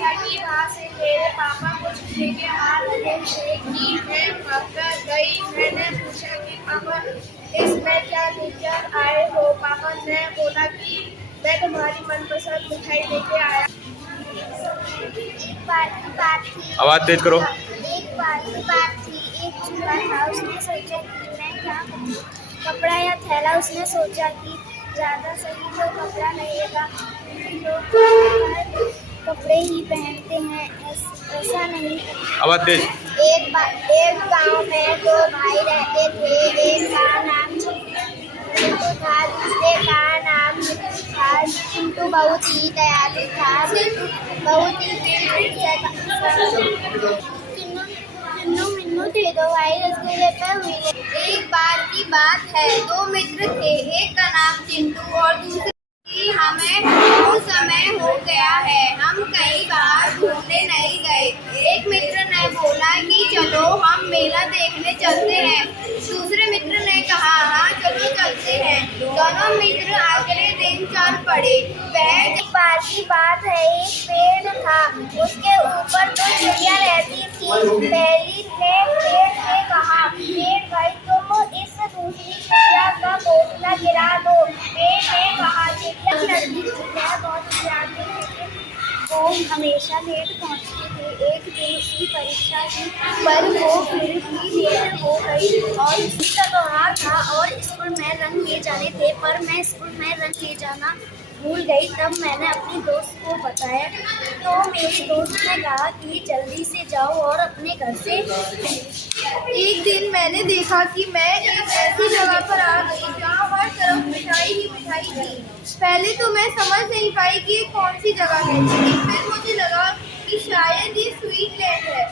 देखा कि वहाँ से मेरे पापा कुछ लेके आ रहे थे कि मैं भागकर गई। मैंने पूछा कि पापा इसमें क्या लेकर आए हो? पापा ने बोला कि मैं तुम्हारी मनपसंद मिठाई लेके आया। एक बार की बात थी, आवाज तेज करो। एक बार की बात थी, एक चूहा था। उसने सोचा कि मैं क्या करूं? कपड़ा या थैला? उसने सोचा कि ज़्यादा सही तो कपड़ा रहेगा, क्योंकि लोग ज़्यादातर कपड़े ही पहनते हैं, ऐसा नहीं। आवाज तेज। एक गांव में दो भाई रहते थे। एक का नाम चिंटू था, दूसरे का नाम मिट्टू था। चिंटू बहुत ही दयालु था, मिट्टू बहुत ही चिन्नू मिन्नू थे दो भाई रसगुल्ले पे हुए। एक बार की बात है, दो मित्र थे। एक का नाम चिंटू और दूसरे कि हमें बहुत समय हो गया है, हम कई बार घूमने नहीं गए। एक मित्र ने बोला कि चलो हम मेला देखने चलते हैं। दूसरे मित्र ने कहा हाँ चलो चलते हैं। दोनों मित्र अगले दिन चल पड़े। वह एक बार की बात है, एक पेड़ था, उसके ऊपर दो चिड़िया रहती थी। पहली ने पेड़ से कहा, पेड़ भाई तुम इस दूसरी चिड़िया का घोंसला गिरा दो। पेड़ ने कहा, चिड़िया बहुत ज्यादा वो हमेशा लेट पहुंचते थे। एक दिन उसकी परीक्षा थी, पर वो फिर भी लेट हो गई। और इसका त्योहार था और स्कूल में रंग ले जाने थे, पर मैं स्कूल में रंग ले जाना भूल गई। तब मैंने अपनी दोस्त को बताया, तो मेरी दोस्त ने कहा कि जल्दी से जाओ और अपने घर से। एक दिन मैंने देखा कि मैं एक ऐसी जगह पर आ गई जहाँ हर तरफ मिठाई ही मिठाई थी। पहले तो मैं समझ नहीं पाई कि ये कौन सी जगह है, लेकिन फिर मुझे लगा कि शायद ये स्वीट लैंड है,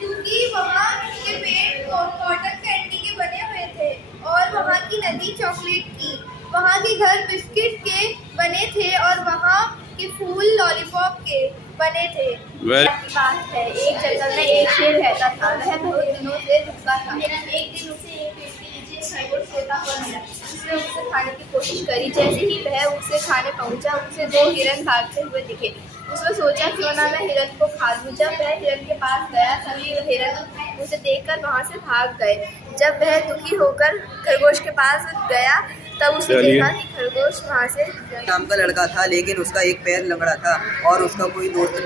क्योंकि वहाँ के पेड़ कॉटन कैंडी के बने हुए थे और वहाँ की नदी चॉकलेट की। वहाँ के घर बिस्किट के बने थे और वहाँ के फूल लॉलीपॉप के बने थे। बात है, एक जंगल में एक शेर रहता था। वह बहुत दिनों से भूखा था। एक दिन उसे एक पेड़ के नीचे खरगोश सोता हुआ मिला। उसने उसे खाने की कोशिश करी। जैसे ही वह उसे खाने पहुंचा, उसे दो हिरन भागते हुए दिखे। उसने सोचा क्यों ना मैं हिरन को खा लूं। जब वह हिरन के पास गया, तभी वह हिरन उसे देखकर वहां से भाग गए। जब वह दुखी होकर खरगोश के पास गया, तब उसे देखा कि खरगोश वहाँ से नाम का लड़का था, लेकिन उसका एक पैर लंगड़ा था और उसका कोई दोस्त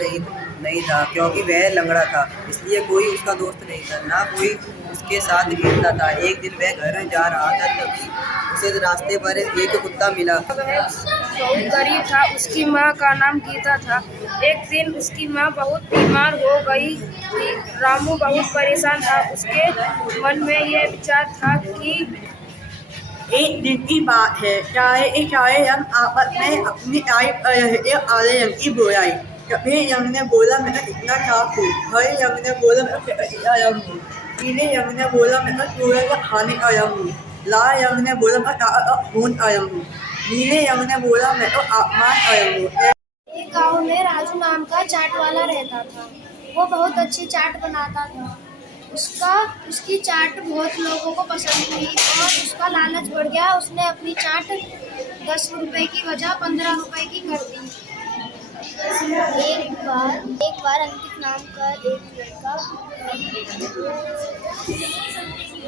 नहीं था, क्योंकि वह लंगड़ा था, इसलिए कोई उसका दोस्त नहीं था, ना कोई उसके साथ खेलता था। एक दिन वह घर जा रहा था, तभी उसे रास्ते पर एक कुत्ता मिला। वह बहुत गरीब था, उसकी माँ का नाम गीता था। एक दिन उसकी माँ बहुत बीमार हो गई थी। रामू बहुत परेशान था। उसके मन में यह विचार था कि एक दिन की बात है, चाहे हम आपस में अपनी आले रंग की बुराई। कभी रंग ने बोला मैं इतना साफ हूँ, हरे रंग ने बोला मैं इतना रंग हूँ, नीले रंग ने बोला मैं सूरज का खाने का रंग हूँ, लाल रंग ने बोला मैं खून का रंग हूँ, नीले रंग ने बोला मैं तो आसमान का रंग हूँ। एक गाँव में राजू नाम का चाट वाला रहता था। वो बहुत अच्छी चाट बनाता था। उसकी चाट बहुत लोगों को पसंद थी और उसका लालच बढ़ गया। उसने अपनी चाट 10 रुपए की बजाय 15 रुपए की कर दी। एक बार अंकित नाम का एक लड़का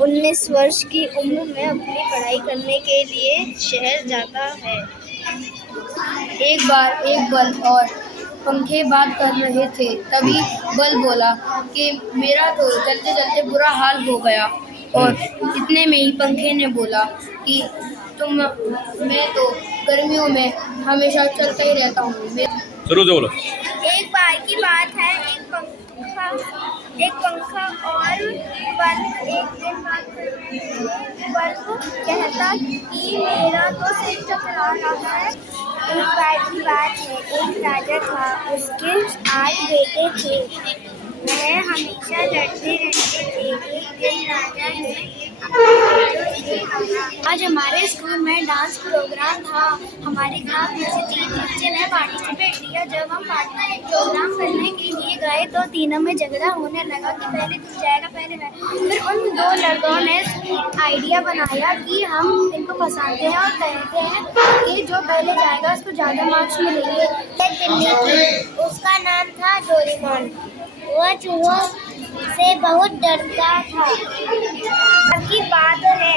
19 वर्ष की उम्र में अपनी पढ़ाई करने के लिए शहर जाता है। एक बार एक बल्ब और पंखे बात कर रहे थे। तभी बल्ब बोला कि मेरा तो चलते चलते बुरा हाल हो गया। और इतने में ही पंखे ने बोला कि मैं तो गर्मियों में हमेशा चलता ही रहता हूँ। शुरू से बोलो। एक बार की बात है, एक पंखा और बल्ब एक दिन बात कर रहे थे। बल्ब कहता कि मेरा तो सिर चकरा रहा है। एक बार की बात है, एक राजा था, उसके 8 बेटे थे। वह हमेशा लड़ते रहते थे। एक दिन राजा ने अपने थे। आज हमारे स्कूल में डांस प्रोग्राम था। हमारी क्लास में से 3 बच्चे ने पार्टिसिपेट किया। जब हम प्रोग्राम करने के लिए गए तो तीनों में झगड़ा होने लगा कि पहले तू जाएगा पहले मैं। फिर उन 2 लड़कों ने आइडिया बनाया कि हम इनको फंसाते हैं और कहते हैं कि जो पहले जाएगा उसको ज़्यादा मार्क्स मिलेंगे। एक बिल्ली थी, उसका नाम था डोरेमोन। वह चूहों से बहुत डरता था। की बात है,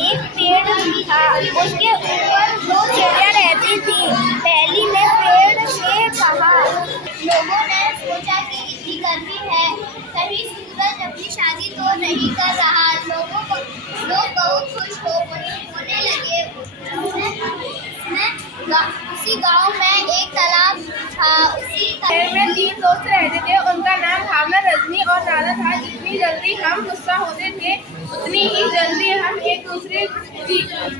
एक पेड़ था, उसके ऊपर 2 चिड़िया रहती थी। पहली ने पेड़ से कहा, लोगों ने सोचा कि इतनी गर्मी है, कहीं सूरज अपनी शादी तो नहीं कर रहा। लोग बहुत खुश होने लगे। उसी गांव में एक तालाब था। उसी तालाब में 3 दोस्त रहते थे। उनका नाम भावना, रजनी और राधा था। जितनी जल्दी हम गुस्सा होते थे उतनी ही जल्दी हम एक दूसरे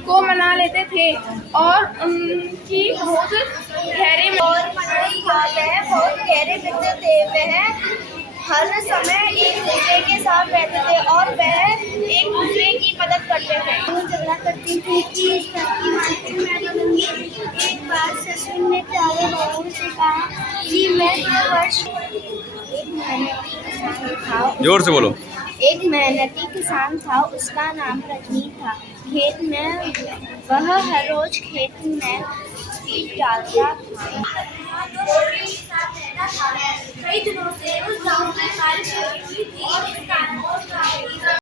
को मना लेते थे और उनकी बहुत गहरे मित्र थे। वह हर समय एक दूसरे के साथ रहते थे और वह एक दूसरे की मदद करते थे। वो झगड़ा करती थी कि सबकी मार्केट में बदलूंगी। एक बार ससुर ने प्यारे बहू से कहा कि मैं 2 वर्ष एक मेहनती किसान था। जोर से बोलो। एक मेहनती किसान था, उसका नाम रजनी था। खेत में वह हर रोज खेत में बीज डालता था। कई दिनों से उस गांव में बारिश हो रही थी